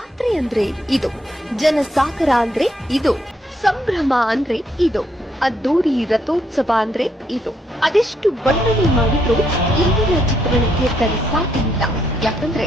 ಜಾತ್ರೆ ಅಂದ್ರೆ ಇದು. ಜನಸಾಗರ ಅಂದ್ರೆ ಇದು. ಸಂಭ್ರಮ ಅಂದ್ರೆ ಇದು. ಅದ್ದೂರಿ ರಥೋತ್ಸವ ಅಂದ್ರೆ ಇದು. ಅದೆಷ್ಟು ಬಣ್ಣನೆ ಮಾಡಿದ್ರು ಇಂದಿನ ಚಿತ್ರಣಕ್ಕೆ ತಲೆ ಸಾಟಿಲ್ಲ ಯಾಕಂದ್ರೆ